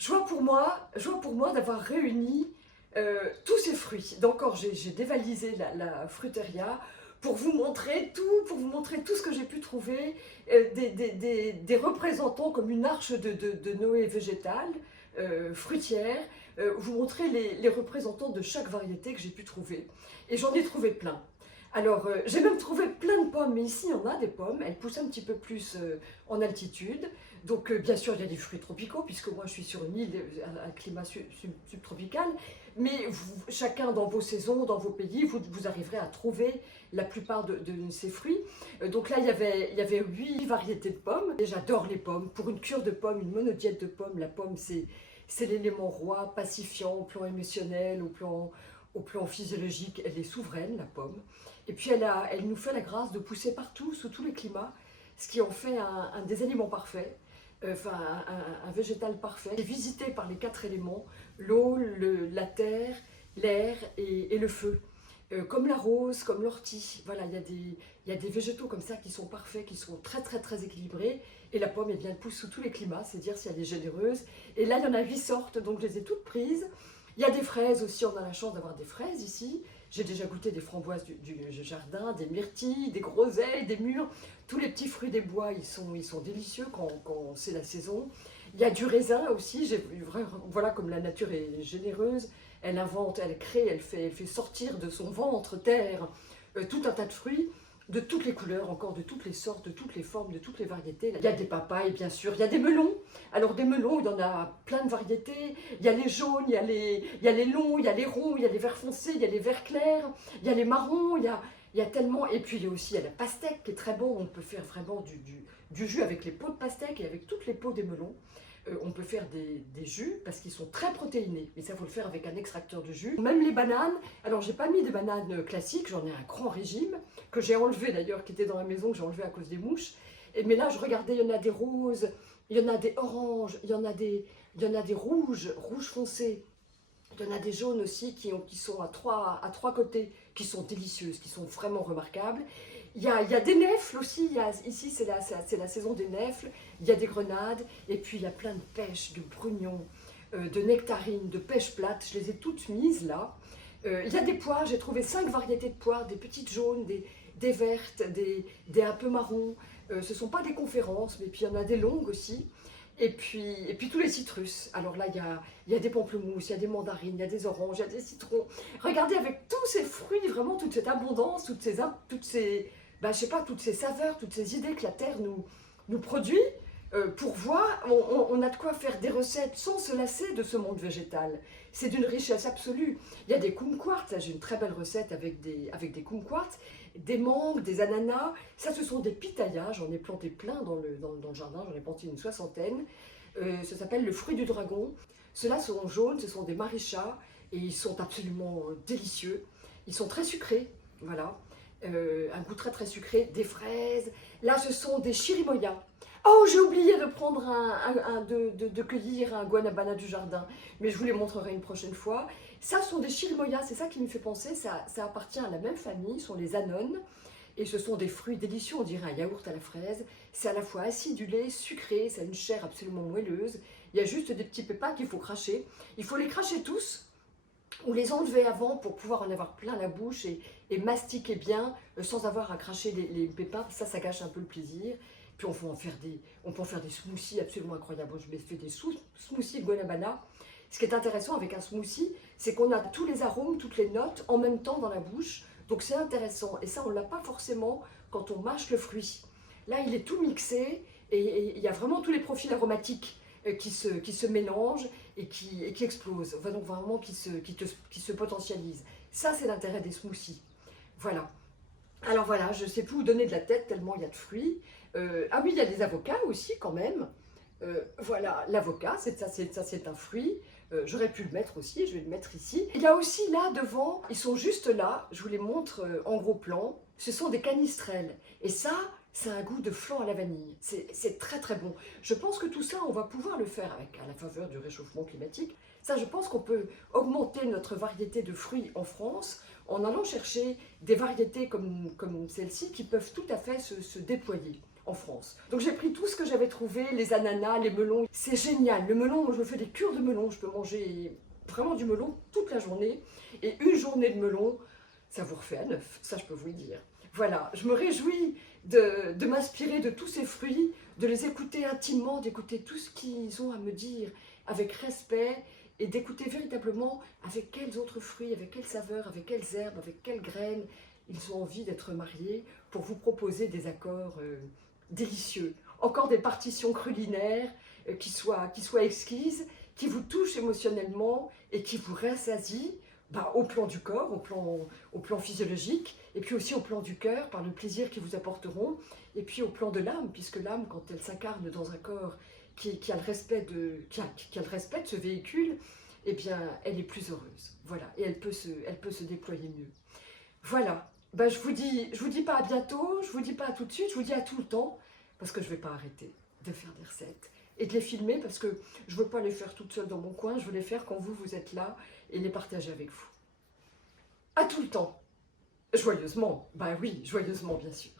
joie pour moi d'avoir réuni tous ces fruits. Donc, j'ai dévalisé la fruteria pour vous montrer tout ce que j'ai pu trouver, des représentants comme une arche de Noé végétale, fruitière, vous montrer les représentants de chaque variété que j'ai pu trouver. Et j'en ai trouvé plein. Alors, j'ai même trouvé plein de pommes, mais ici, il y en a des pommes, elles poussent un petit peu plus en altitude. Donc, bien sûr, il y a des fruits tropicaux, puisque moi, je suis sur une île à un climat subtropical. Mais chacun dans vos saisons, dans vos pays, vous arriverez à trouver la plupart de ces fruits. Donc là, il y avait 8 variétés de pommes. Et j'adore les pommes. Pour une cure de pommes, une monodiète de pommes, la pomme, c'est l'élément roi, pacifiant au plan émotionnel, au plan physiologique. Elle est souveraine, la pomme. Et puis elle nous fait la grâce de pousser partout, sous tous les climats, ce qui en fait un des aliments parfaits, enfin un végétal parfait, est visité par les 4 éléments, l'eau, la terre, l'air et le feu. Comme la rose, comme l'ortie, voilà, il y a des végétaux comme ça qui sont parfaits, qui sont très très très équilibrés. Et la pomme, eh bien, elle pousse sous tous les climats, c'est dire si elle est généreuse. Et là, il y en a 8 sortes, donc je les ai toutes prises. Il y a des fraises aussi, on a la chance d'avoir des fraises ici. J'ai déjà goûté des framboises du jardin, des myrtilles, des groseilles, des mûres. Tous les petits fruits des bois, ils sont délicieux quand c'est la saison. Il y a du raisin aussi. Voilà comme la nature est généreuse. Elle invente, elle crée, elle fait sortir de son ventre terre tout un tas de fruits de toutes les couleurs, encore de toutes les sortes, de toutes les formes, de toutes les variétés. Il y a des papayes, bien sûr, il y a des melons. Alors des melons, il y en a plein de variétés. Il y a les jaunes, il y a les longs, il y a les ronds, il y a les verts foncés, il y a les verts clairs, il y a les marrons, il y a tellement... Et puis il y a aussi il y a la pastèque qui est très bon. On peut faire vraiment du jus avec les peaux de pastèque et avec toutes les peaux des melons. On peut faire des jus parce qu'ils sont très protéinés. Mais ça, il faut le faire avec un extracteur de jus. Même les bananes. Alors, j'ai pas mis des bananes classiques. J'en ai un grand régime que j'ai enlevé d'ailleurs, qui était dans la maison, que j'ai enlevé à cause des mouches. Mais là, je regardais, il y en a des roses, il y en a des oranges, il y en a des rouges, rouges foncés. Il y en a des jaunes aussi qui sont à trois côtés, qui sont délicieuses, qui sont vraiment remarquables. Il y a des nèfles aussi, ici c'est la saison des nèfles, il y a des grenades, et puis il y a plein de pêches, de brugnons, de nectarines, de pêches plates, je les ai toutes mises là. Il y a des poires, j'ai trouvé 5 variétés de poires, des petites jaunes, des vertes, des un peu marrons. Ce ne sont pas des conférences, mais puis il y en a des longues aussi. Et puis tous les citrus. Alors là, il y a des pamplemousses, il y a des mandarines, il y a des oranges, il y a des citrons. Regardez avec tous ces fruits, vraiment toute cette abondance, je sais pas, toutes ces saveurs, toutes ces idées que la terre nous produit. Pour voir, on a de quoi faire des recettes sans se lasser de ce monde végétal. C'est d'une richesse absolue. Il y a des kumquats, là j'ai une très belle recette avec des kumquats, des mangues, des ananas. Ça, ce sont des pitayas, j'en ai planté plein dans le jardin, j'en ai planté une soixantaine. Ça s'appelle le fruit du dragon. Ceux-là sont jaunes, ce sont des marichas et ils sont absolument délicieux. Ils sont très sucrés, voilà. Un goût très très sucré, des fraises. Là, ce sont des chirimoyas. Oh, j'ai oublié de prendre de cueillir un guanabana du jardin, mais je vous les montrerai une prochaine fois. Ça sont des chirimoyas, c'est ça qui me fait penser, ça appartient à la même famille, ce sont les anones, et ce sont des fruits délicieux, on dirait un yaourt à la fraise. C'est à la fois acidulé, sucré, ça a une chair absolument moelleuse. Il y a juste des petits pépins qu'il faut cracher. Il faut les cracher tous, ou les enlever avant pour pouvoir en avoir plein la bouche et mastiquer bien sans avoir à cracher les pépins. Ça gâche un peu le plaisir. Puis on peut en faire des smoothies absolument incroyables. Je me fais des smoothies de guanabana. Ce qui est intéressant avec un smoothie, c'est qu'on a tous les arômes, toutes les notes en même temps dans la bouche. Donc c'est intéressant. Et ça, on ne l'a pas forcément quand on mâche le fruit. Là, il est tout mixé et il y a vraiment tous les profils aromatiques qui se mélangent et qui explosent. Enfin, donc vraiment qui se potentialisent. Ça, c'est l'intérêt des smoothies. Voilà. Alors voilà, je ne sais plus où donner de la tête tellement il y a de fruits. Ah oui, il y a des avocats aussi quand même. Voilà, l'avocat, c'est un fruit. J'aurais pu le mettre aussi, je vais le mettre ici. Il y a aussi là devant, ils sont juste là, je vous les montre en gros plan. Ce sont des canistrelles. Et ça, c'est un goût de flan à la vanille. C'est très très bon. Je pense que tout ça, on va pouvoir le faire à la faveur du réchauffement climatique. Ça, je pense qu'on peut augmenter notre variété de fruits en France en allant chercher des variétés comme celle-ci qui peuvent tout à fait se déployer. en France. Donc j'ai pris tout ce que j'avais trouvé, les ananas, les melons. C'est génial, le melon, je fais des cures de melon, je peux manger vraiment du melon toute la journée. Et une journée de melon, ça vous refait à neuf, ça je peux vous le dire. Voilà, je me réjouis de m'inspirer de tous ces fruits, de les écouter intimement, d'écouter tout ce qu'ils ont à me dire avec respect et d'écouter véritablement avec quels autres fruits, avec quelles saveurs, avec quelles herbes, avec quelles graines ils ont envie d'être mariés pour vous proposer des accords délicieux. Encore des partitions culinaires qui soient exquises, qui vous touchent émotionnellement et qui vous rassasient au plan du corps, au plan physiologique, et puis aussi au plan du cœur, par le plaisir qu'ils vous apporteront, et puis au plan de l'âme, puisque l'âme, quand elle s'incarne dans un corps qui a le respect qui a le respect de ce véhicule, eh bien, elle est plus heureuse. Voilà, et elle peut se déployer mieux. Voilà, je vous dis pas à bientôt, je vous dis pas à tout de suite, je vous dis à tout le temps, parce que je vais pas arrêter de faire des recettes et de les filmer, parce que je veux pas les faire toute seule dans mon coin, je veux les faire quand vous êtes là et les partager avec vous. À tout le temps, joyeusement, oui, joyeusement bien sûr.